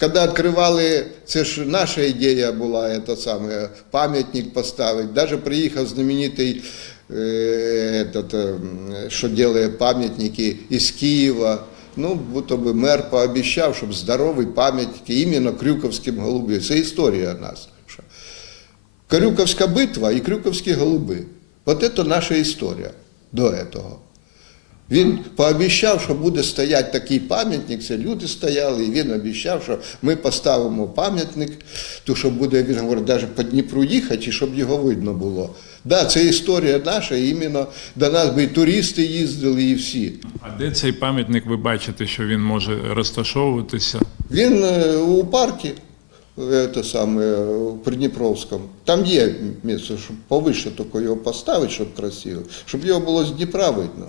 Коли відкривали, це ж наша ідея була, це саме, пам'ятник поставити. Даже приїхав знаменитий, е, этот, е, що робить пам'ятники із Києва. Ну, будто би мер пообіцяв, щоб здоровий пам'ятник іменно Крюковським голубям. Це історія нас. що Крюковська битва і Крюковські голуби. От це наша історія до цього. Він пообіцяв, що буде стояти такий пам'ятник, це люди стояли, і він обіцяв, що ми поставимо пам'ятник, то що буде, він говорить, навіть по Дніпру їхати, і щоб його видно було. Да, це історія наша, і іменно до нас би і туристи їздили, і всі. А де цей пам'ятник ви бачите, що він може розташовуватися? Він е, у парку, е, це саме, у Придніпровському. Там є місце, щоб повище тільки його поставити, щоб красиво, щоб його було з Дніпра видно.